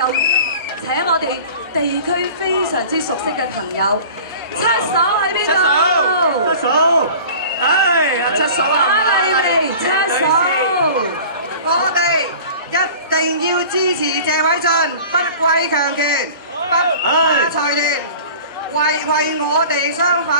又請我哋地區非常之熟悉嘅朋友，七嫂喺邊度？七嫂，唉，阿七嫂啊！打嚟，七嫂，我哋一定要支持謝偉俊，不畏強權，不怕財團，為我哋相反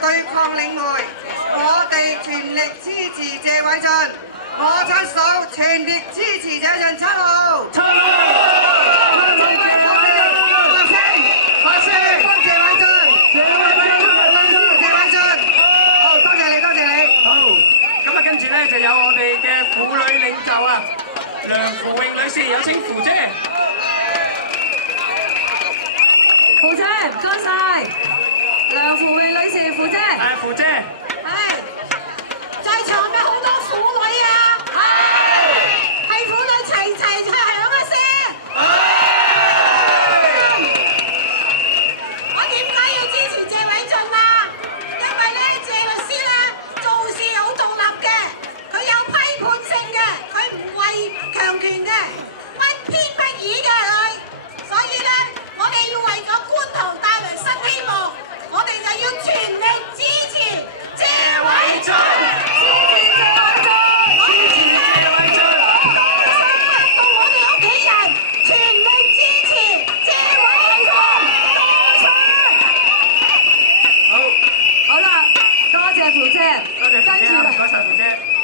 對抗領匯，我哋全力支持謝偉俊，我七嫂全力支持謝偉俊7號。7號，發聲，多謝偉俊，好，多謝你，多謝你。好，咁啊，跟住咧就有我哋嘅婦女領袖啊，梁扶穎女士，有請扶姐。扶姐，唔該晒，梁扶穎女士，扶姐。係扶姐。係，在場嘅好多婦女啊，係婦女齊齊響一聲。我點解要支持謝偉俊啊？因為咧謝律師咧做事好獨立嘅，佢有批判性嘅，佢唔畏強權嘅，不偏不倚嘅佢。所以咧，我哋要為咗觀塘帶來新希望，我哋就要全力支持謝偉俊。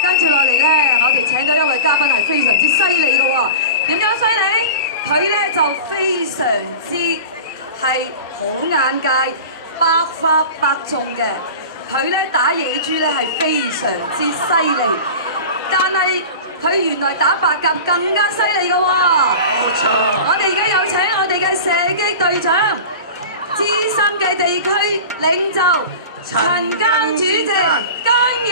跟住落嚟咧，我哋請咗一位嘉賓係非常之犀利嘅喎。點樣犀利？佢咧就非常之係好眼界、百發百中嘅。佢咧打野豬咧係非常之犀利，但係佢原來打白鴿更加犀利嘅喎。冇錯。我哋而家有請我哋嘅射擊隊長、資深嘅地區領袖陳耕主席耕爺。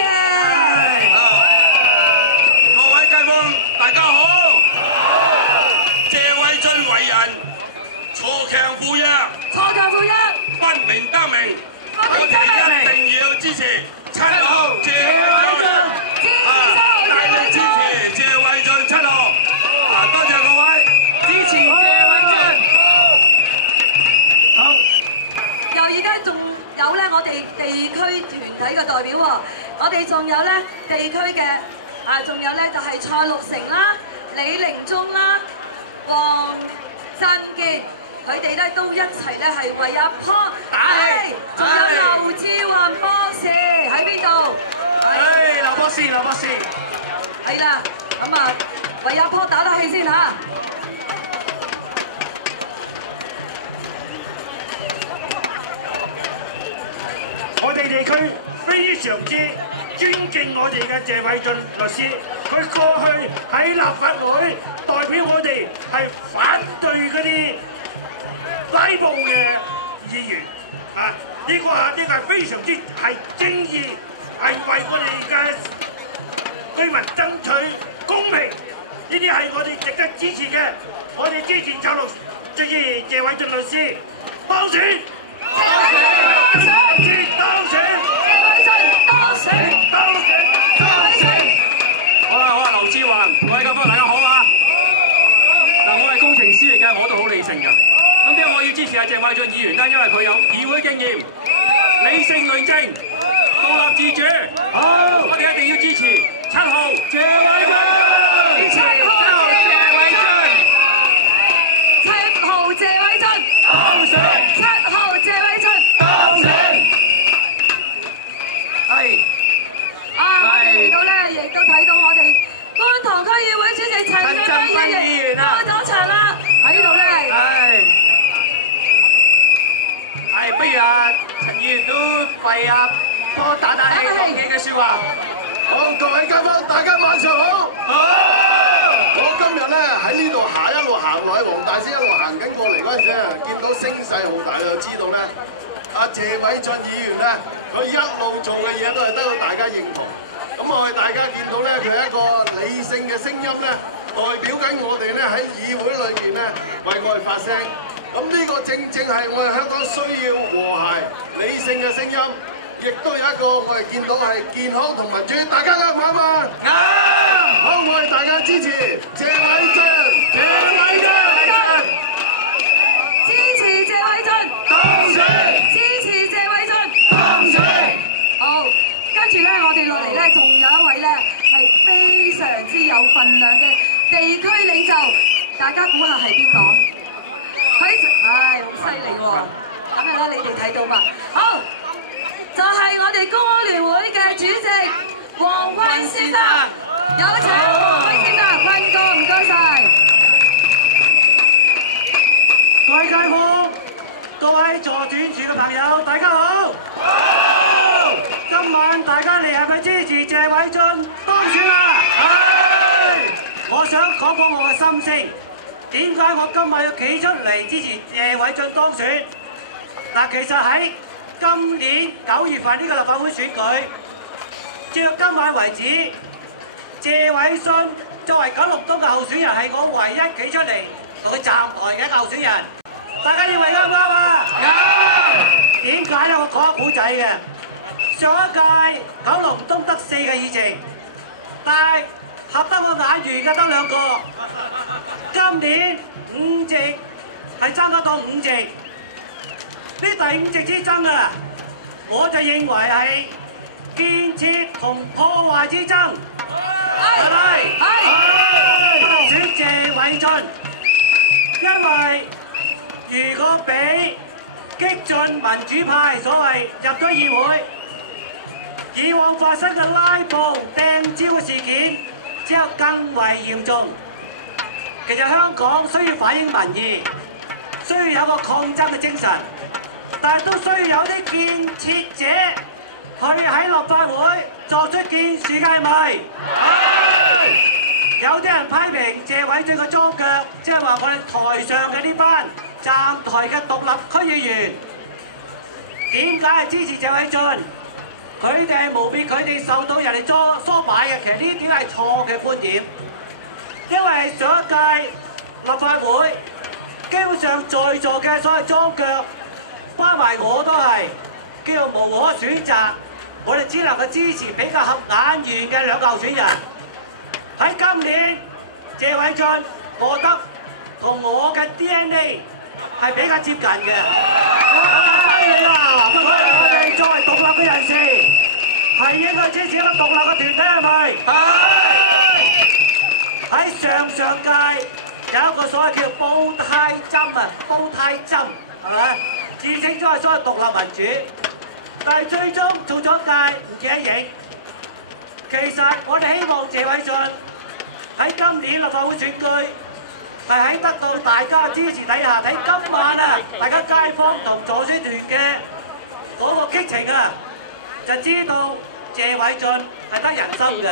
各位街坊，大家好。謝偉俊為人鋤強扶弱，鋤強扶弱，不明得名，我哋一定要支持7號謝偉俊，大力支持謝偉俊7號。多謝各位支持謝偉俊。好。又而家仲有咧，我哋地區團體嘅代表喎，我哋仲有咧地區嘅仲有咧就係蔡六成啦、李寧忠啦、黃振健，佢哋咧都一齊咧係為阿坡打氣，仲有劉志雲博士喺邊度？劉博士，劉博士。係啦，咁啊為阿坡打打氣先嚇。我哋地區非常之尊敬我哋嘅謝偉俊律師，佢過去喺立法會代表我哋係反對嗰啲拉布嘅議員啊！呢個係非常之係正義，係為我哋嘅居民爭取公平，呢啲係我哋值得支持嘅。我哋支持7號，支持謝偉俊律師當選。好啊，劉志雲，各位街坊大家好啊！嗱，我係工程師嚟嘅，我都好理性㗎。咁點解我要支持阿謝偉俊議員咧？因為佢有議會經驗、理性論證、獨立自主。好，我哋一定要支持7號謝偉俊。支持7號謝偉俊。7號謝偉俊。當選。7號謝偉俊。當選。係。我哋嚟到咧，亦都睇到我哋觀塘區議會主席陳振輝議員到咗場啦，喺度咧。係，不如阿陳議員都為阿坡打打氣，講幾句説話。好，各位街坊，大家晚上好。好。我今日咧喺呢度一路行落去黃大仙，一路行緊過嚟嗰陣時啊，見到聲勢浩大，就知道咧，阿謝偉俊議員咧，佢一路做嘅嘢都係得到大家認同。咁我哋大家見到咧，佢係一個理性嘅聲音咧，代表緊我哋咧喺議會裏邊咧為我哋發聲。咁呢個正正係我哋香港需要和諧、理性嘅聲音，亦都有一個我哋見到係健康同民主，大家啱唔啱啊？啱！好，我哋大家支持謝偉俊，謝偉俊。大家估下係邊個？唉，好犀利喎！梗係啦，你哋睇到嘛？好，就係我哋公屋聯會嘅主席黃坤先生，有請黃坤先生，坤哥唔該晒。各位街坊、各位助選處嘅朋友，大家好！好！今晚大家嚟係咪支持謝偉俊當選啊？係！我想講講我嘅心聲。點解我今晚要企出嚟支持謝偉俊當選？嗱，其實喺今年9月份呢個立法會選舉，直到今晚為止，謝偉俊作為九龍東嘅候選人係我唯一企出嚟同佢站台嘅一個候選人。大家認為啱唔啱啊？啱。點解咧？我講個古仔嘅。上一屆九龍東得4個議席，但係合得我眼緣嘅得2個。今年5席係爭得到5席，呢第5席之爭啊，我就認為係建設同破壞之爭。係咪？係。選謝偉俊，因為如果俾激進民主派所謂入咗議會，以往發生嘅拉布、掟蕉嘅事件之後更為嚴重。其實香港需要反映民意，需要有個抗爭嘅精神，但係都需要有啲建設者去喺立法會作出建樹嘅係咪？有啲人批評謝偉俊嘅裝腳，即係話我哋台上嘅呢班站台嘅獨立區議員，點解係支持謝偉俊？佢哋係誣蔑佢哋受到人哋唆擺嘅，其實呢點係錯嘅觀點。因為上一屆立法會基本上在座嘅所謂裝腳，包埋我都係叫做無可選擇，我哋只能夠支持比較合眼緣嘅2個候選人。喺今年謝偉俊，我覺得同我嘅 DNA 係比較接近嘅。犀利啊！所以我哋作為獨立嘅人士，係應該支持一個獨立嘅團體，係咪？係。喺上屆有一個所謂叫煲呔針啊，煲呔針係咪？自稱咗係所謂獨立民主，但係最終做咗屆唔記得影。其實我哋希望謝偉俊喺今年立法會選舉係喺得到大家支持底下，睇今晚啊，大家街坊同助選團嘅嗰個激情啊，就知道謝偉俊係得人心嘅。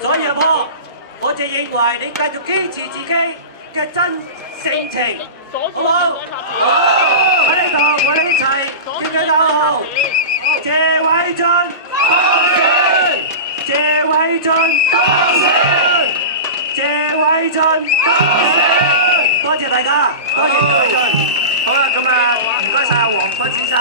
所以阿婆，我就認為你繼續堅持自己嘅真性情，好唔好？好！喺呢度我哋一齊叫佢口號：謝偉俊當選！謝偉俊當選！謝偉俊當選！多謝大家，多謝謝偉俊。好啦，咁啊，唔該晒阿黃坤先生。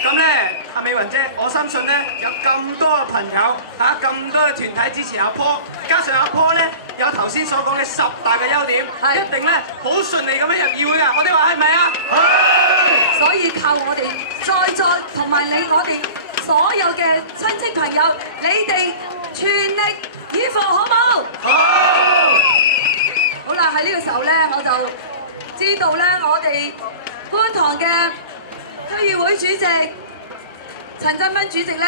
咁咧，阿美雲姐，我相信咧有咁多嘅朋友嚇，咁多嘅團體支持阿坡，加上阿坡咧有頭先所講嘅10大嘅優點，一定咧好順利咁樣入議會啊！我哋話係咪啊？係。所以靠我哋在座同埋我哋所有嘅親戚朋友，你哋全力以赴，好冇？好。好啦，喺呢個時候咧，我就知道咧，我哋觀塘嘅區議會主席陳振彬主席咧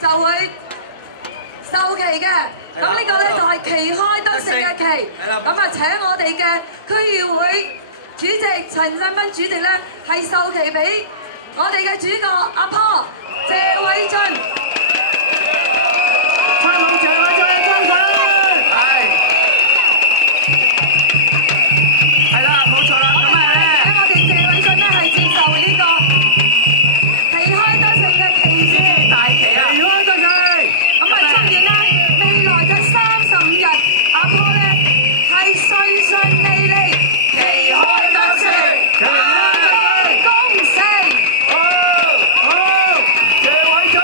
就會授旗嘅，咁呢個咧就係旗開得勝嘅旗，咁啊請我哋嘅區議會主席陳振彬主席咧係授旗俾我哋嘅主角阿坡謝偉俊。參考謝偉俊嘅精神。係啦，冇錯啦，咁啊咧，我哋謝偉俊咧係接受呢個旗開得勝嘅旗幟大旗啊！旗開得勝。咁啊，祝願咧未來嘅35日，阿坡咧係順順利利，旗開得勝，恭喜！好，謝偉俊。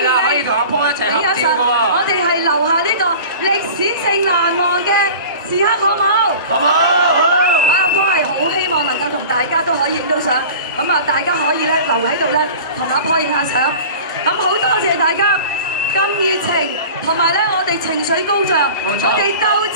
係啦，可以同阿坡一齊合照嘅喎。我哋係留下呢個歷史性難忘嘅時刻，好唔好？好冇？阿坡係好希望能夠同大家都可以影到相，咁啊大家可以咧留喺度咧同阿坡影下相。咁好多謝大家咁熱情，同埋咧我哋情緒高漲，我哋鬥